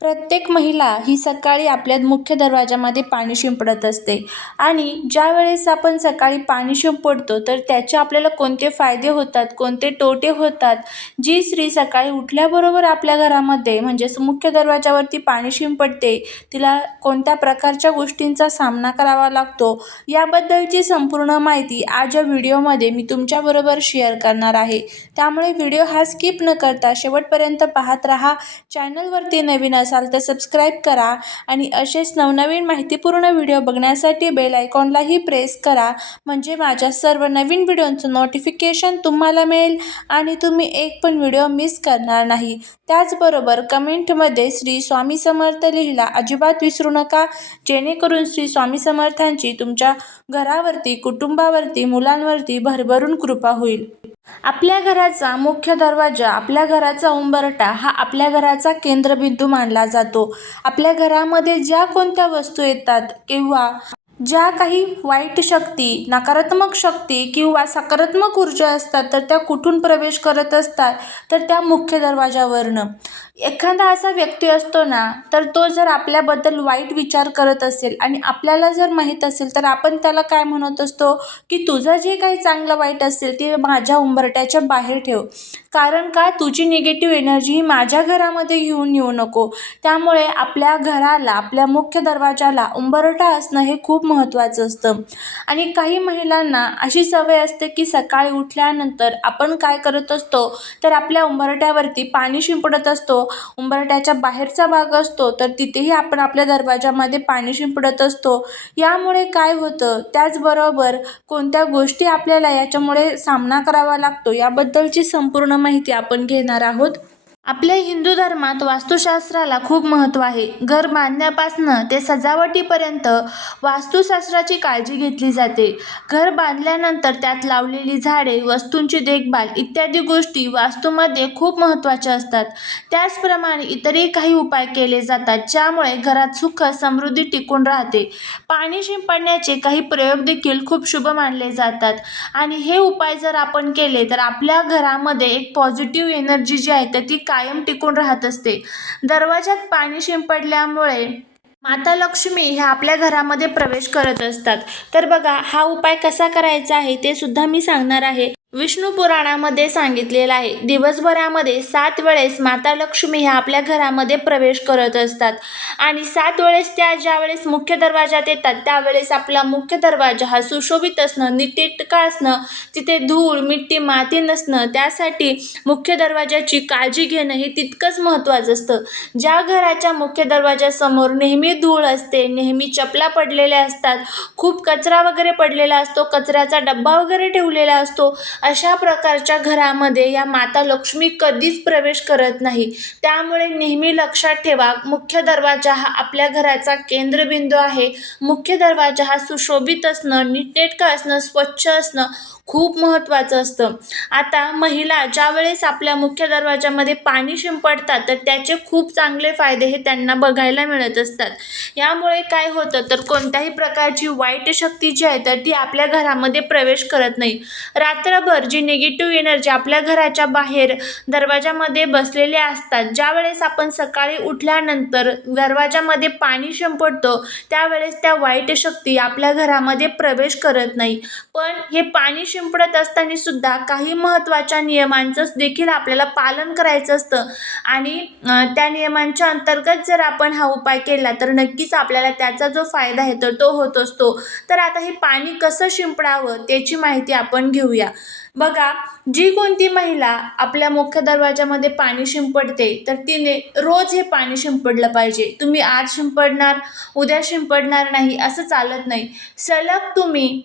प्रत्येक महिला ही सकाळी आपल्या मुख्य दरवाजामध्ये पाणी शिंपडत असते. आणि ज्या वेळेस आपण सकाळी पाणी शिंपडतो तर त्याचे आपल्याला कोणते फायदे होतात कोणते तोटे होतात? जी स्त्री सकाळी उठल्याबरोबर आपल्या घरामध्ये म्हणजेच मुख्य दरवाजावरती पाणी शिंपडते तिला कोणत्या प्रकारच्या गोष्टींचा सामना करावा लागतो? याबद्दलची संपूर्ण माहिती आज या व्हिडिओमध्ये मी तुमच्याबरोबर शेअर करणार आहे. त्यामुळे व्हिडिओ हा स्किप न करता शेवटपर्यंत पाहत राहा. चॅनलवरती नवीन असाल तर सबस्क्राईब करा आणि असेच नवनवीन माहितीपूर्ण व्हिडिओ बघण्यासाठी बेल आयकॉनलाही प्रेस करा. म्हणजे माझ्या सर्व नवीन व्हिडिओंचं नोटिफिकेशन तुम्हाला मिळेल आणि तुम्ही एक पण व्हिडिओ मिस करणार नाही. त्याचबरोबर कमेंटमध्ये श्री स्वामी समर्थ लिहिला अजिबात विसरू नका. जेणेकरून श्री स्वामी समर्थांची तुमच्या घरावरती कुटुंबावरती मुलांवरती भरभरून कृपा होईल. आपल्या घराचा मुख्य दरवाजा आपल्या घराचा उंबरटा हा आपल्या घराचा केंद्रबिंदू मानला जातो. आपल्या घरामध्ये ज्या कोणत्या वस्तू येतात किंवा ज्या काही वाईट शक्ती नकारात्मक शक्ती किंवा सकारात्मक ऊर्जा असतात तर त्या कुठून प्रवेश करत असतात? तर त्या मुख्य दरवाजावरनं एखादा असा व्यक्ती असतो ना तर तो जर आपल्याबद्दल वाईट विचार करत असेल आणि आपल्याला जर माहीत असेल तर आपण त्याला काय म्हणत असतो? की तुझं जे काही चांगलं वाईट असेल ते माझ्या उंबरट्याच्या बाहेर ठेव. कारण का? तुझी निगेटिव्ह एनर्जी ही माझ्या घरामध्ये घेऊन येऊ नको. त्यामुळे आपल्या घराला आपल्या मुख्य दरवाजाला उंबरटा असणं हे खूप महत्त्वाचं असतं. आणि काही महिलांना अशी सवय असते की सकाळी उठल्यानंतर आपण काय करत असतो तर आपल्या उंबरट्यावरती पाणी शिंपडत असतो. उंबरट्याच्या बाहेरचा भाग असतो तर तिथेही आपण आपल्या दरवाजामध्ये पाणी शिंपडत असतो. यामुळे काय होतं त्याचबरोबर कोणत्या गोष्टी आपल्याला याच्यामुळे सामना करावा लागतो याबद्दलची संपूर्ण माहिती आपण घेणार आहोत. आपल्या हिंदू धर्मात वास्तुशास्त्राला खूप महत्त्व आहे. घर बांधण्यापासनं ते सजावटीपर्यंत वास्तुशास्त्राची काळजी घेतली जाते. घर बांधल्यानंतर त्यात लावलेली झाडे वस्तूंची देखभाल इत्यादी गोष्टी वास्तूमध्ये खूप महत्त्वाच्या असतात. त्याचप्रमाणे इतरही काही उपाय केले जातात ज्यामुळे घरात सुख समृद्धी टिकून राहते. पाणी शिंपडण्याचे काही प्रयोग देखील खूप शुभ मानले जातात. आणि हे उपाय जर आपण केले तर आपल्या घरामध्ये एक पॉझिटिव्ह एनर्जी जी आहे तर ती का कायम टिकून राहत असते. दरवाजात पाणी शिंपडल्यामुळे माता लक्ष्मी ह्या आपल्या घरामध्ये प्रवेश करत असतात. तर बघा हा उपाय कसा करायचा आहे ते सुद्धा मी सांगणार आहे. विष्णू पुराणामध्ये सांगितलेलं आहे दिवसभरामध्ये सात वेळेस माता लक्ष्मी ह्या आपल्या घरामध्ये प्रवेश करत असतात. आणि सात वेळेस त्या ज्या वेळेस मुख्य दरवाजात येतात त्यावेळेस आपला मुख्य दरवाजा हा सुशोभित असणं नीटनेटका असणं तिथे धूळ मिट्टी माती नसणं त्यासाठी मुख्य दरवाजाची काळजी घेणं हे तितकंच महत्त्वाचं असतं. ज्या घराच्या मुख्य दरवाजासमोर नेहमी धूळ असते नेहमी चपला पडलेल्या असतात खूप कचरा वगैरे पडलेला असतो कचऱ्याचा डब्बा वगैरे ठेवलेला असतो अशा प्रकारच्या घरामध्ये या माता लक्ष्मी कधीच प्रवेश करत नाही. त्यामुळे नेहमी लक्षात ठेवा मुख्य दरवाजा हा आपल्या घराचा केंद्रबिंदू आहे. मुख्य दरवाजा हा सुशोभित असणं नीटनेटकं असणं स्वच्छ असणं खूप महत्त्वाचं असतं. आता महिला ज्यावेळेस आपल्या मुख्य दरवाजामध्ये पाणी शिंपडतात तर त्याचे खूप चांगले फायदे हे त्यांना बघायला मिळत असतात. यामुळे काय होतं तर कोणत्याही प्रकारची वाईट शक्ती जी आहे तर ती आपल्या घरामध्ये प्रवेश करत नाही. रात्रभर जी निगेटिव्ह एनर्जी आपल्या घराच्या बाहेर दरवाजामध्ये बसलेल्या असतात ज्यावेळेस आपण सकाळी उठल्यानंतर दरवाजामध्ये पाणी शिंपडतो त्यावेळेस त्या वाईट शक्ती आपल्या घरामध्ये प्रवेश करत नाही. पण हे पाणी शिंपडत असताना सुद्धा काही महत्त्वाच्या नियमांचं देखील आपल्याला पालन करायचं असतं. आणि त्या नियमांच्या अंतर्गत जर आपण हा उपाय केला तर नक्कीच आपल्याला त्याचा जो फायदा आहे तर तो होत असतो. तर आता हे पाणी कसं शिंपडावं त्याची माहिती आपण घेऊया. बघा जी कोणती महिला आपल्या मुख्य दरवाजामध्ये पाणी शिंपडते तर तिने रोज हे पाणी शिंपडलं पाहिजे. तुम्ही आज शिंपडणार उद्या शिंपडणार नाही असं चालत नाही. सलग तुम्ही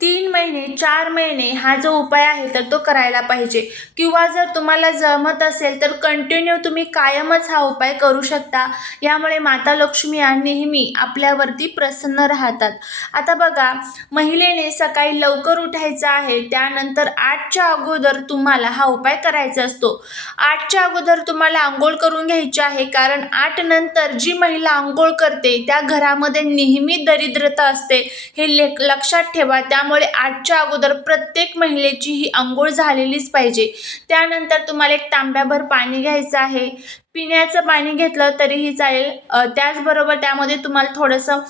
तीन महिने चार महिने हा जो उपाय आहे तर तो करायला पाहिजे. किंवा जर तुम्हाला जमत असेल तर कंटिन्यू तुम्ही कायमच हा उपाय करू शकता. यामुळे माता लक्ष्मी या नेहमी आपल्यावरती प्रसन्न राहतात. आता बघा महिलेने सकाळी लवकर उठायचं आहे त्यानंतर आठच्या अगोदर तुम्हाला हा उपाय करायचा असतो. आठच्या अगोदर तुम्हाला आंघोळ करून घ्यायची आहे कारण आठ नंतर जी महिला आंघोळ करते त्या घरामध्ये नेहमी दरिद्रता असते. हे लेख लक्षात ठेवा त्या त्यामुळे आठच्या अगोदर प्रत्येक महिलेची ही आंघोळ झालेलीच पाहिजे. त्यानंतर तुम्हाला एक तांब्याभर पाणी घ्यायचं आहे. पिण्याचं पाणी घेतलं तरीही चालेल. त्याचबरोबर त्यामध्ये तुम्हाला थोडंसं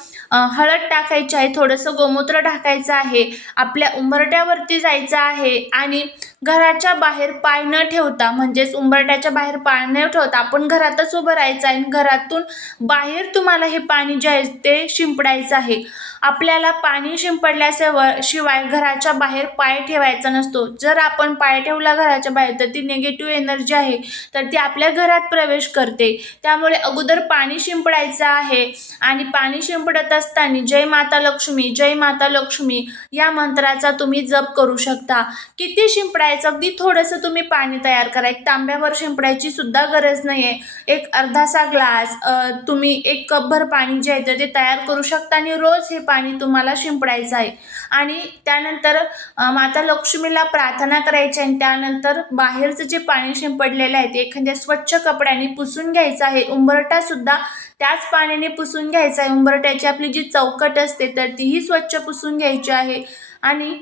हळद टाकायची आहे थोडंसं गोमूत्र टाकायचं आहे. आपल्या उंबरट्यावरती जायचं आहे आणि घराच्या बाहेर पाय न ठेवता म्हणजेच उंबरट्याच्या बाहेर पाय न ठेवता आपण घरातच उभं राहायचं आहे. आणि घरातून बाहेर तुम्हाला हे पाणी जे आहे ते शिंपडायचं आहे. आपल्याला पाणी शिंपडल्याशिवाय शिवाय घराच्या बाहेर पाय ठेवायचा नसतो. जर आपण पाय ठेवला घराच्या बाहेर तर ती निगेटिव्ह एनर्जी आहे. तर ती आपल्या घरात प्रवेश करते. त्यामुळे अगोदर पाणी शिंपडायचं आहे. आणि पाणी शिंपडत असताना जय माता लक्ष्मी जय माता लक्ष्मी या मंत्राचा तुम्ही जप करू शकता. किती शिंपडायचं अगदी थोडंसं तुम्ही पाणी तयार करा. एक तांब्यावर शिंपडायची सुद्धा गरज नाही आहे एक अर्धासा ग्लास तुम्ही एक कपभर पाणी जे आहे तर ते तयार करू शकता आणि रोज हे पाणी तुम्हाला शिंपडायचं आहे. आणि त्यानंतर माता लक्ष्मीला प्रार्थना करायची आणि त्यानंतर बाहेरचं जे पाणी शिंपडलेलं आहे ते एखाद्या स्वच्छ कपड्याने पुसून घ्यायचं आहे. उंबरटासुद्धा त्याच पाण्याने पुसून घ्यायचा आहे. उंबरट्याची आपली जी चौकट असते तर तीही स्वच्छ पुसून घ्यायची आहे. आणि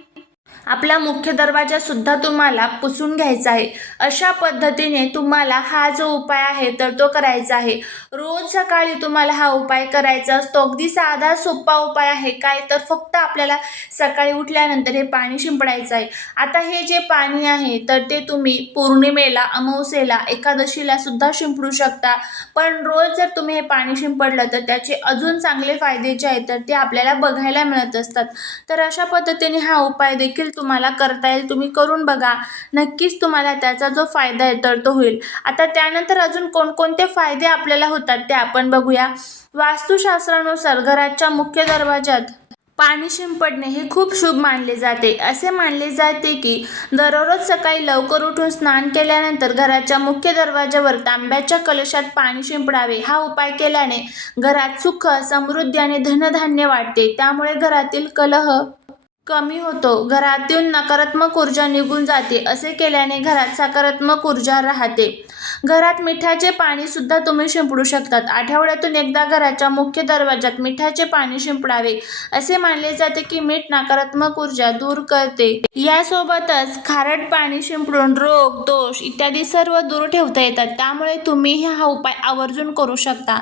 आपला मुख्य दरवाजा सुद्धा तुम्हाला पुसून घ्यायचा आहे. अशा पद्धतीने तुम्हाला हा जो उपाय आहे तर तो करायचा आहे. रोज सकाळी तुम्हाला हा उपाय करायचा असतो. अगदी साधा सोपा उपाय आहे. काय? तर फक्त आपल्याला सकाळी उठल्यानंतर हे पाणी शिंपडायचं आहे. आता हे जे पाणी आहे तर ते तुम्ही पौर्णिमेला अमावस्येला एकादशीला सुद्धा शिंपडू शकता. पण रोज जर तुम्ही हे पाणी शिंपडलं तर त्याचे अजून चांगले फायदे जे आहेत तर ते आपल्याला बघायला मिळत असतात. तर अशा पद्धतीने हा उपाय देखील तुम्हाला करता येईल. तुम्ही करून बघा. नक्कीच तुम्हाला त्याचा जो फायदा आहे तर तो होईल. आता त्यानंतर अजून कोणकोणते फायदे आपल्याला होतात ते आपण बघूया. वास्तुशास्त्रानुसार घराच्या मुख्य दरवाजात पाणी शिंपडणे हे खूप शुभ मानले जाते. असे मानले जाते की दररोज सकाळी लवकर उठून स्नान केल्यानंतर घराच्या मुख्य दरवाज्यावर तांब्याच्या कलशात पाणी शिंपडावे. हा उपाय केल्याने घरात सुख समृद्धी आणि धनधान्य वाढते त्यामुळे घरातील कलह कमी होतो. घरातून नकारात्मक ऊर्जा निघून जाते असे केल्याने घरात सकारात्मक ऊर्जा राहते. घरात मिठाचे पाणी सुद्धा तुम्ही शिंपडू शकतात. आठवड्यातून एकदा घराच्या मुख्य दरवाजात मिठाचे पाणी शिंपडावे असे मानले जाते की मीठ नकारात्मक ऊर्जा दूर करते. यासोबतच खारट पाणी शिंपडून रोग दोष इत्यादी सर्व दूर ठेवता येतात. त्यामुळे तुम्ही हा उपाय आवर्जून करू शकता.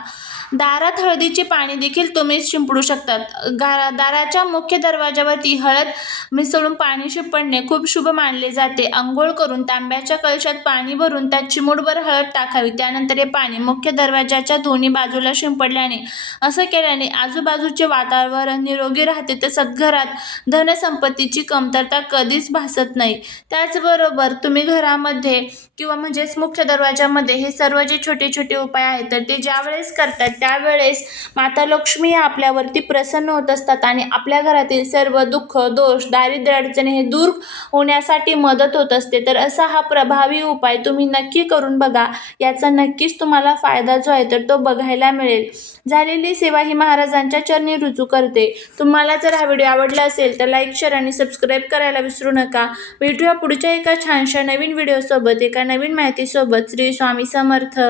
दारात हळदीचे पाणी देखील तुम्ही शिंपडू शकतात. गा दाराच्या मुख्य दरवाजावरती हळद मिसळून पाणी शिंपडणे खूप शुभ मानले जाते. आंघोळ करून तांब्याच्या कलशात पाणी भरून त्यात चिमूटभर हळद टाकावी. त्यानंतर हे पाणी मुख्य दरवाजाच्या दोन्ही बाजूला शिंपडल्याने असं केल्याने आजूबाजूचे वातावरण निरोगी राहते. तसंच घरात धनसंपत्तीची कमतरता कधीच भासत नाही. त्याचबरोबर तुम्ही घरामध्ये किंवा म्हणजेच मुख्य दरवाजामध्ये हे सर्व जे छोटे छोटे उपाय आहेत तर ते ज्यावेळेस करतात त्यावेळेस माता लक्ष्मी या आपल्यावरती प्रसन्न होत असतात आणि आपल्या घरातील सर्व दुःख दोष दारिद्र्य अडचणी हे दूर होण्यासाठी मदत होत असते. तर असा हा प्रभावी उपाय तुम्ही नक्की करून बघा. याचा नक्कीच तुम्हाला फायदा जो आहे तर तो बघायला मिळेल. झालेली सेवा ही महाराजांच्या चरणी रुजू करते. तुम्हाला जर हा व्हिडिओ आवडला असेल तर लाईक शेअर आणि सबस्क्राईब करायला विसरू नका. भेटूया पुढच्या एका छानशा नवीन व्हिडिओसोबत एका नवीन माहितीसोबत. श्री स्वामी समर्थ.